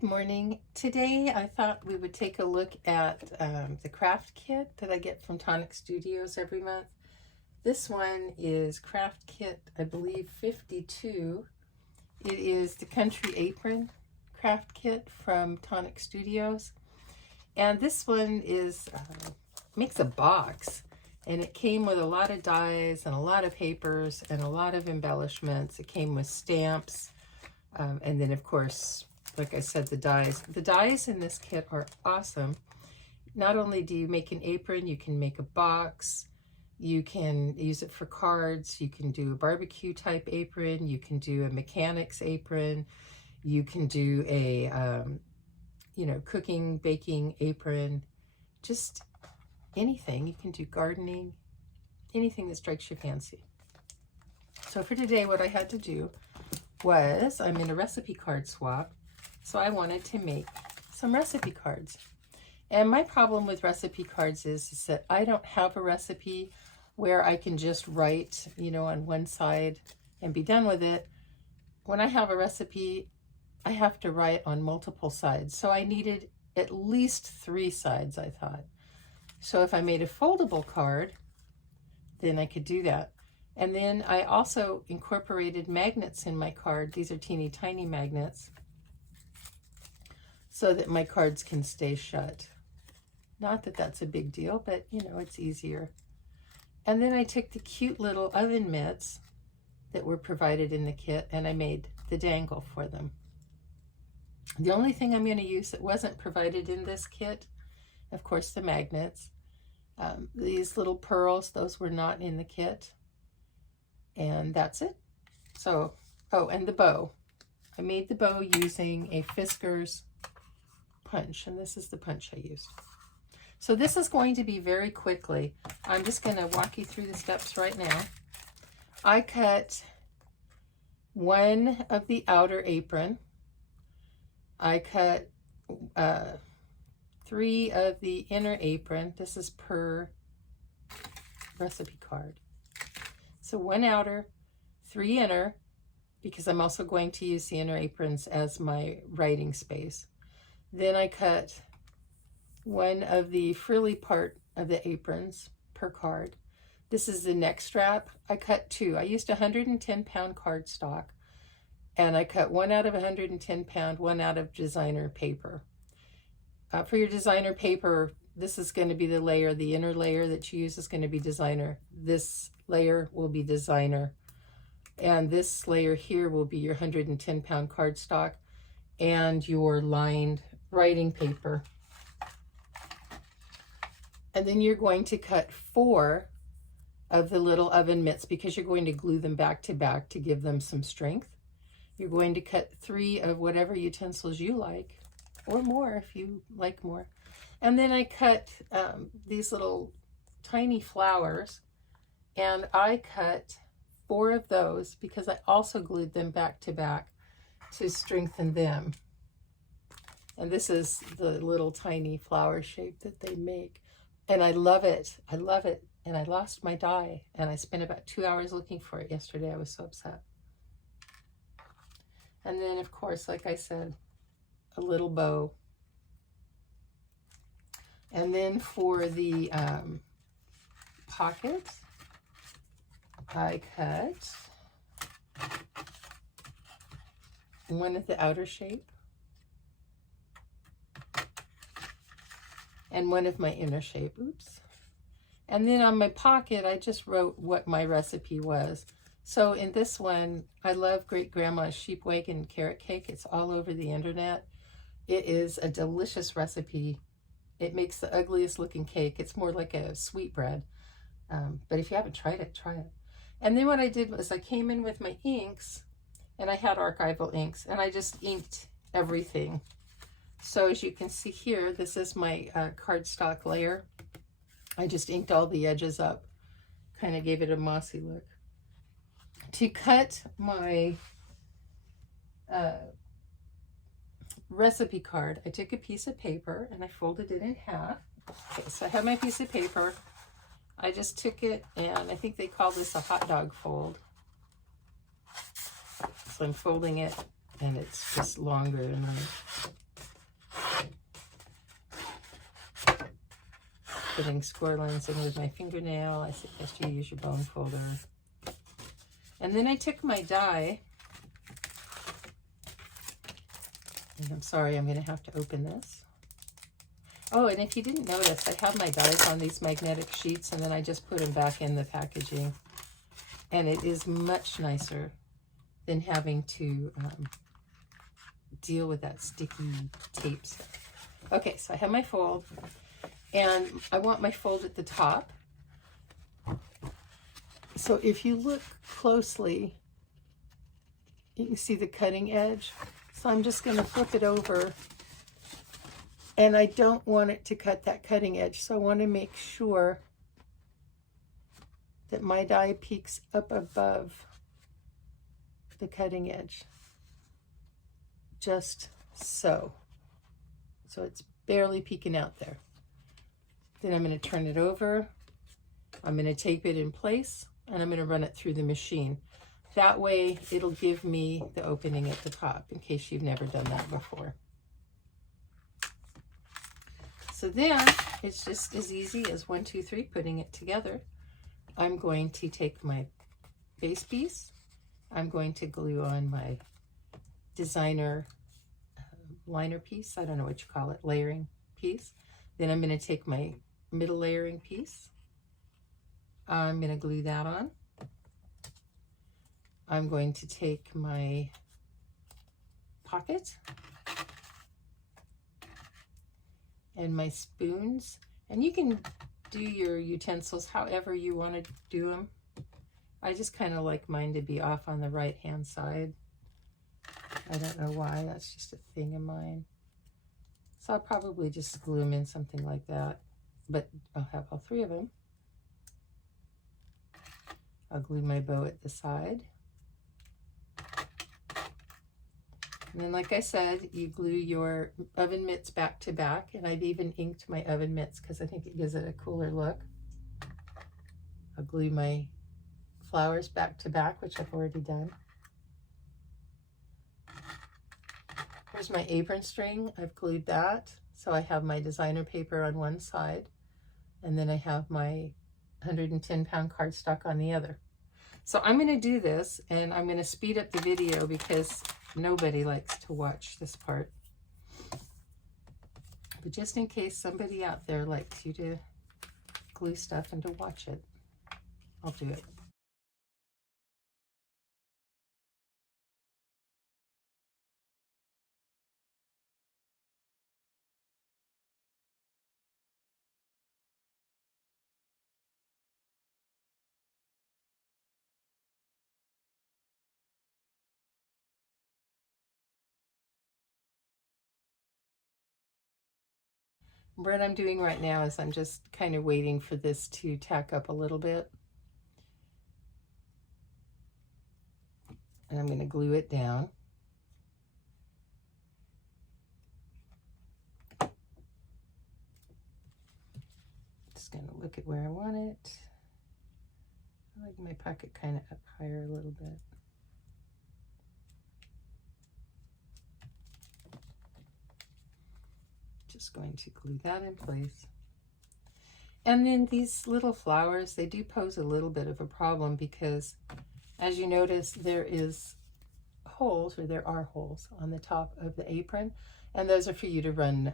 Good morning. Today I thought we would take a look at the craft kit that I get from Tonic Studios every month. This one is craft kit, I believe 52. It is the Country Apron craft kit from Tonic Studios. And this one is makes a box, and it came with a lot of dies and a lot of papers and a lot of embellishments. It came with stamps, and then of course, like I said, the dies. The dies in this kit are awesome. Not only do you make an apron, you can make a box, you can use it for cards, you can do a barbecue type apron, you can do a mechanic's apron, you can do a cooking, baking apron, just anything. You can do gardening, anything that strikes your fancy. So for today, what I had to do was, I'm in a recipe card swap, so I wanted to make some recipe cards. And my problem with recipe cards is that I don't have a recipe where I can just write, on one side and be done with it. When I have a recipe, I have to write on multiple sides. So I needed at least 3 sides, I thought. So if I made a foldable card, then I could do that. And then I also incorporated magnets in my card. These are teeny tiny magnets, so that my cards can stay shut. Not that that's a big deal, but it's easier. And then I took the cute little oven mitts that were provided in the kit, and I made the dangle for them. The only thing I'm going to use that wasn't provided in this kit, of course, the magnets. These little pearls, those were not in the kit. And that's it. So, oh, and the bow. I made the bow using a Fisker's punch, and this is the punch I used. So this is going to be very quickly. I'm just going to walk you through the steps right now. I cut one of the outer apron. I cut 3 of the inner apron. This is per recipe card. So 1 outer, 3 inner, because I'm also going to use the inner aprons as my writing space. Then I cut 1 of the frilly part of the aprons per card. This is the neck strap. I cut 2. I used 110-pound cardstock, and I cut 1 out of 110-pound, 1 out of designer paper. For your designer paper, this is going to be the layer. The inner layer that you use is going to be designer. This layer will be designer. And this layer here will be your 110-pound cardstock and your lined writing paper. And then you're going to cut 4 of the little oven mitts because you're going to glue them back to give them some strength. You're going to cut 3 of whatever utensils you like, or more if you like more. And then I cut these little tiny flowers, and I cut 4 of those because I also glued them back to strengthen them. And this is the little tiny flower shape that they make. And I love it. I love it. And I lost my die, and I spent about 2 hours looking for it yesterday. I was so upset. And then, of course, like I said, a little bow. And then for the pockets, I cut 1 of the outer shape and 1 of my inner shape. Oops. And then on my pocket, I just wrote what my recipe was. So in this one, I love Great Grandma's sheep wagon carrot cake. It's all over the internet. It is a delicious recipe. It makes the ugliest looking cake. It's more like a sweetbread. But if you haven't tried it, try it. And then what I did was I came in with my inks, and I had archival inks, and I just inked everything. So as you can see here, this is my cardstock layer. I just inked all the edges up, kind of gave it a mossy look. To cut my recipe card, I took a piece of paper and I folded it in half. Okay, so I have my piece of paper. I just took it, and I think they call this a hot dog fold. So I'm folding it, and it's just longer than putting score lines in with my fingernail, I suggest you use your bone folder. And then I took my die, and I'm sorry, I'm going to have to open this. Oh, and if you didn't notice, I have my dies on these magnetic sheets, and then I just put them back in the packaging. And it is much nicer than having to deal with that sticky tape stuff. Okay, so I have my fold, and I want my fold at the top. So if you look closely, you can see the cutting edge. So I'm just going to flip it over, and I don't want it to cut that cutting edge. So I want to make sure that my die peeks up above the cutting edge, just so. So it's barely peeking out there. Then I'm going to turn it over. I'm going to tape it in place, and I'm going to run it through the machine. That way it'll give me the opening at the top, in case you've never done that before. So then it's just as easy as 1, 2, 3 putting it together. I'm going to take my base piece. I'm going to glue on my designer liner piece. I don't know what you call it, layering piece. Then I'm going to take my middle layering piece. I'm going to glue that on. I'm going to take my pocket and my spoons, and you can do your utensils however you want to do them. I just kind of like mine to be off on the right hand side. I don't know why, that's just a thing of mine. So I'll probably just glue them in something like that, but I'll have all 3 of them. I'll glue my bow at the side. And then, like I said, you glue your oven mitts back to back, and I've even inked my oven mitts because I think it gives it a cooler look. I'll glue my flowers back to back, which I've already done. Here's my apron string. I've glued that. So I have my designer paper on one side, and then I have my 110-pound cardstock on the other. So I'm going to do this, and I'm going to speed up the video because nobody likes to watch this part. But just in case somebody out there likes you to glue stuff and to watch it, I'll do it. What I'm doing right now is I'm just kind of waiting for this to tack up a little bit. And I'm going to glue it down. Just going to look at where I want it. I like my pocket kind of up higher a little bit. Just going to glue that in place. And then these little flowers, they do pose a little bit of a problem because, as you notice, there is holes, or there are holes on the top of the apron, and those are for you to run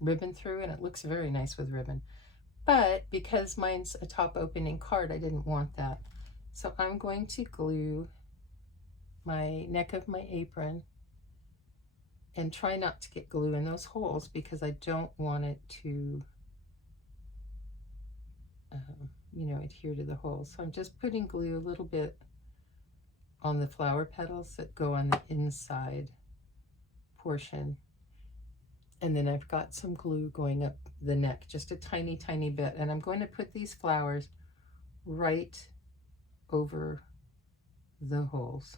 ribbon through, and it looks very nice with ribbon. But because mine's a top opening card, I didn't want that. So I'm going to glue my neck of my apron and try not to get glue in those holes because I don't want it to, you know, adhere to the holes. So I'm just putting glue a little bit on the flower petals that go on the inside portion. And then I've got some glue going up the neck, just a tiny, tiny bit. And I'm going to put these flowers right over the holes.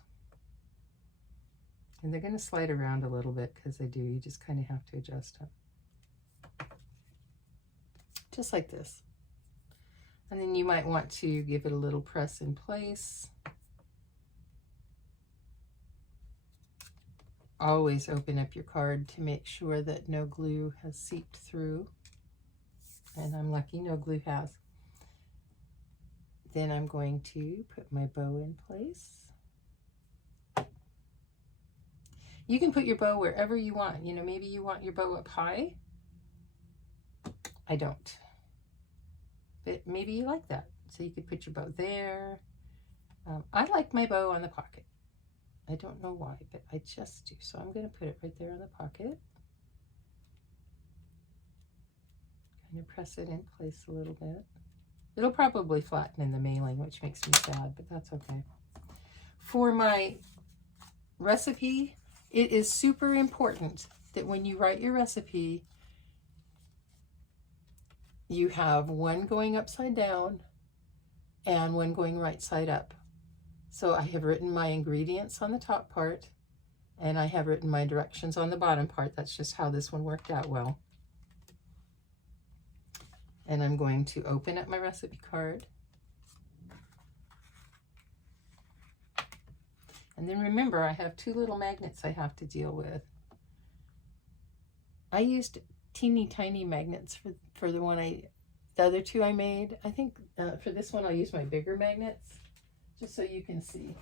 And they're going to slide around a little bit because they do. You just kind of have to adjust them. Just like this. And then you might want to give it a little press in place. Always open up your card to make sure that no glue has seeped through. and I'm lucky no glue has. Then I'm going to put my bow in place. You can put your bow wherever you want. You know, maybe you want your bow up high. I don't. But maybe you like that. So you could put your bow there. I like my bow on the pocket. I don't know why, but I just do. So I'm going to put it right there on the pocket. Kind of press it in place a little bit. It'll probably flatten in the mailing, which makes me sad, but that's okay. For my recipe, it is super important that when you write your recipe, you have one going upside down and one going right side up. So I have written my ingredients on the top part, and I have written my directions on the bottom part. That's just how this one worked out well. And I'm going to open up my recipe card. And then remember, I have two little magnets I have to deal with. I used teeny tiny magnets for the other two I made. I think for this one I'll use my bigger magnets, just so you can see.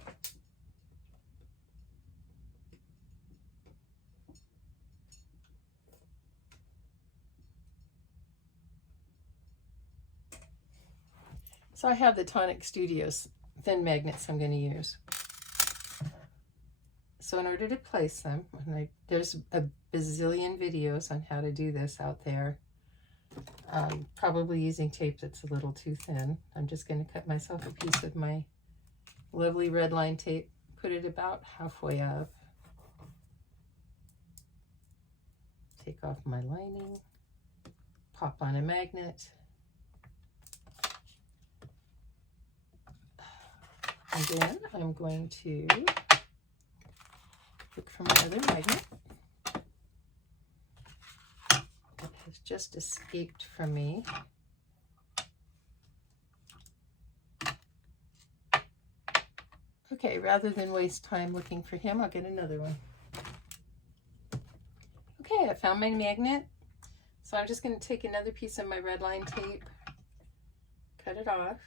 So I have the Tonic Studios thin magnets I'm going to use. So in order to place them, there's a bazillion videos on how to do this out there. Probably using tape that's a little too thin. I'm just going to cut myself a piece of my lovely red line tape, put it about halfway up, take off my lining, pop on a magnet, and then I'm going to look for my other magnet that has just escaped from me. Okay, rather than waste time looking for him, I'll get another one. Okay, I found my magnet. So I'm just going to take another piece of my red line tape, cut it off.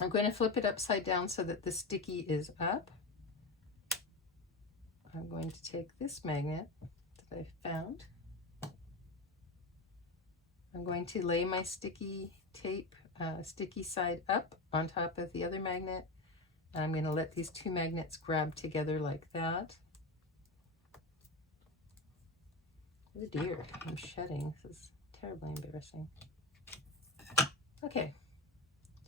I'm going to flip it upside down so that the sticky is up. I'm going to take this magnet that I found. I'm going to lay my sticky tape, sticky side up on top of the other magnet. And I'm going to let these two magnets grab together like that. Oh dear, I'm shedding. This is terribly embarrassing. Okay,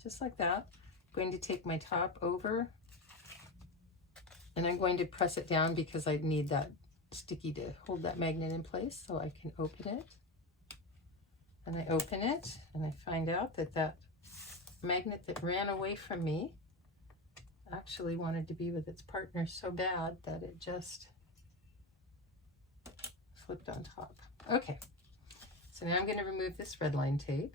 just like that. I'm going to take my top over, and I'm going to press it down because I need that sticky to hold that magnet in place, so I can open it. And I open it, and I find out that that magnet that ran away from me actually wanted to be with its partner so bad that it just flipped on top. Okay, so now I'm going to remove this red line tape.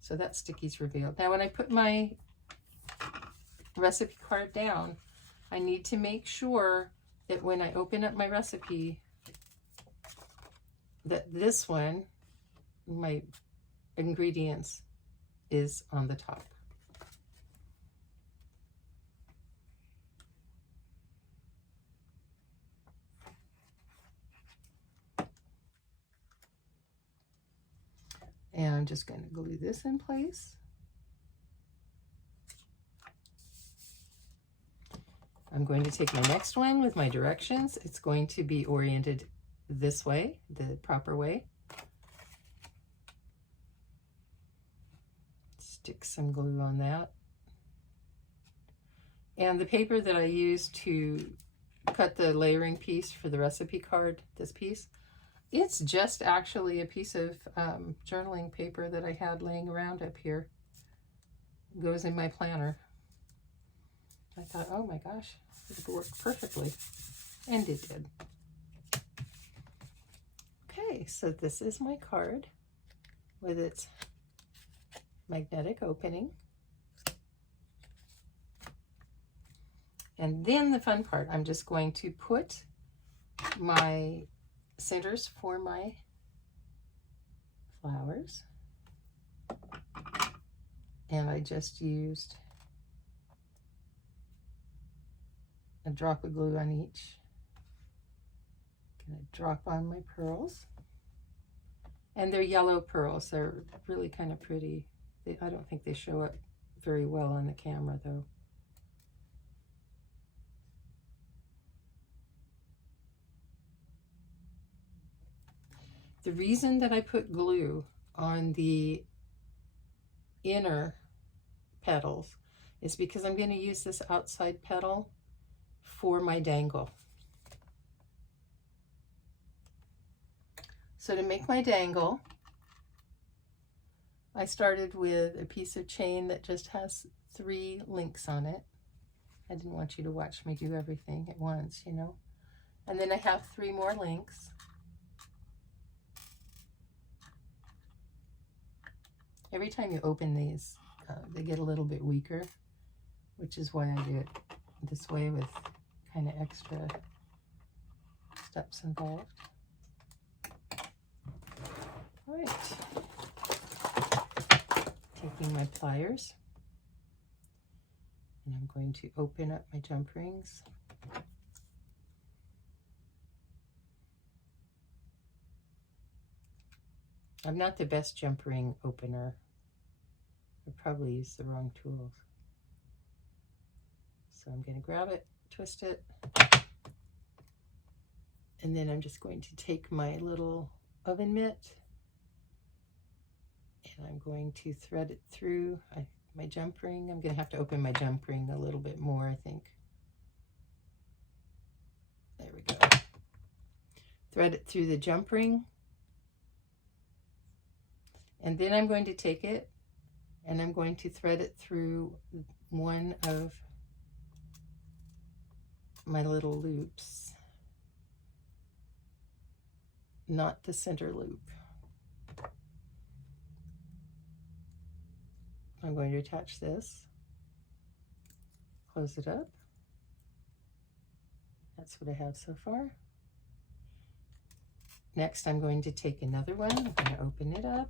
So that sticky's revealed. Now when I put my recipe card down, I need to make sure that when I open up my recipe, that this one, my ingredients, is on the top. And I'm just going to glue this in place. I'm going to take my next one with my directions. It's going to be oriented this way, the proper way. Stick some glue on that. And the paper that I used to cut the layering piece for the recipe card, this piece, it's just actually a piece of journaling paper that I had laying around up here. It goes in my planner. I thought, oh my gosh, it would work perfectly. And it did. Okay, so this is my card with its magnetic opening. And then the fun part, I'm just going to put my centers for my flowers. And I just used a drop of glue on each. Gonna drop on my pearls. And they're yellow pearls. They're really kind of pretty. I don't think they show up very well on the camera though. The reason that I put glue on the inner petals is because I'm going to use this outside petal for my dangle. So to make my dangle, I started with a piece of chain that just has 3 links on it. I didn't want you to watch me do everything at once, you know. And then I have 3 more links. Every time you open these, they get a little bit weaker, which is why I do it this way with kind of extra steps involved. All right, taking my pliers, and I'm going to open up my jump rings. I'm not the best jump ring opener. I probably used the wrong tools. So I'm going to grab it, twist it, and then I'm just going to take my little oven mitt and I'm going to thread it through my jump ring. I'm going to have to open my jump ring a little bit more, I think. There we go. Thread it through the jump ring. And then I'm going to take it and I'm going to thread it through one of my little loops, not the center loop. I'm going to attach this, close it up. That's what I have so far. Next, I'm going to take another one. I'm going to open it up.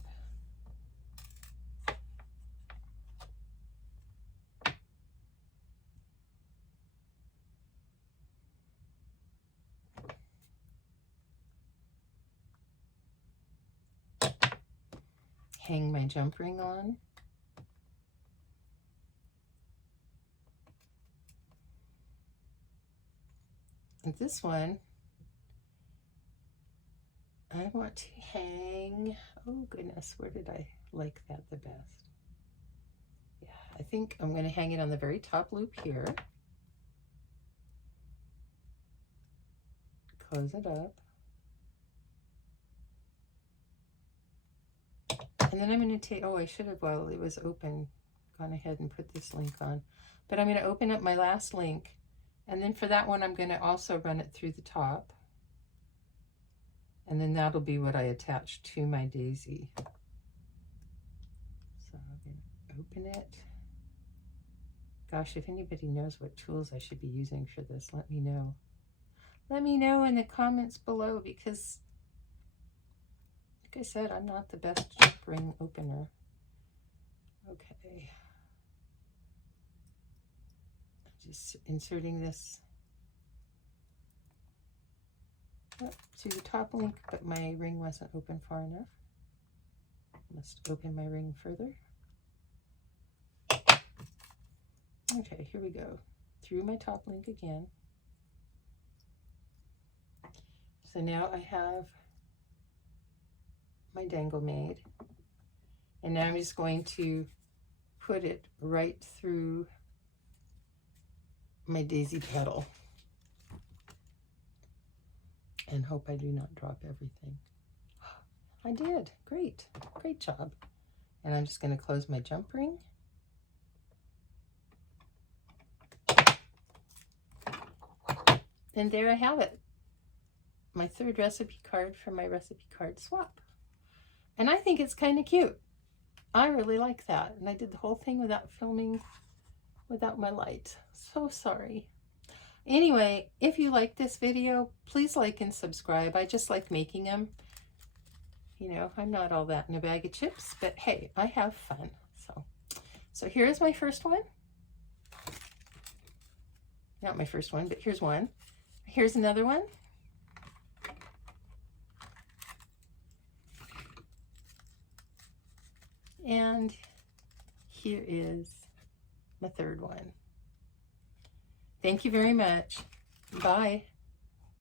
Hang my jump ring on. And this one, I want to hang, oh goodness, where did I like that the best? Yeah, I think I'm going to hang it on the very top loop here. Close it up. And then I'm going to take, oh, I should have, while it was open, gone ahead and put this link on. But I'm going to open up my last link. And then for that one, I'm going to also run it through the top. And then that'll be what I attach to my daisy. So I'm going to open it. Gosh, if anybody knows what tools I should be using for this, let me know. Let me know in the comments below, because like I said, I'm not the best jump ring opener. Okay. Just inserting this up to the top link, but my ring wasn't open far enough. Must open my ring further. Okay, here we go. Through my top link again. So now I have my dangle made, and now I'm just going to put it right through my daisy petal and hope I do not drop everything. I did. Great job. And I'm just going to close my jump ring. And there I have it, my third recipe card for my recipe card swap. And I think it's kind of cute. I really like that. And I did the whole thing without filming, without my light. So sorry. Anyway, if you like this video, please like and subscribe. I just like making them. You know, I'm not all that in a bag of chips, but hey, I have fun. So here's my first one. Not my first one, but here's one. Here's another one. And here is my third one. Thank you very much. Bye.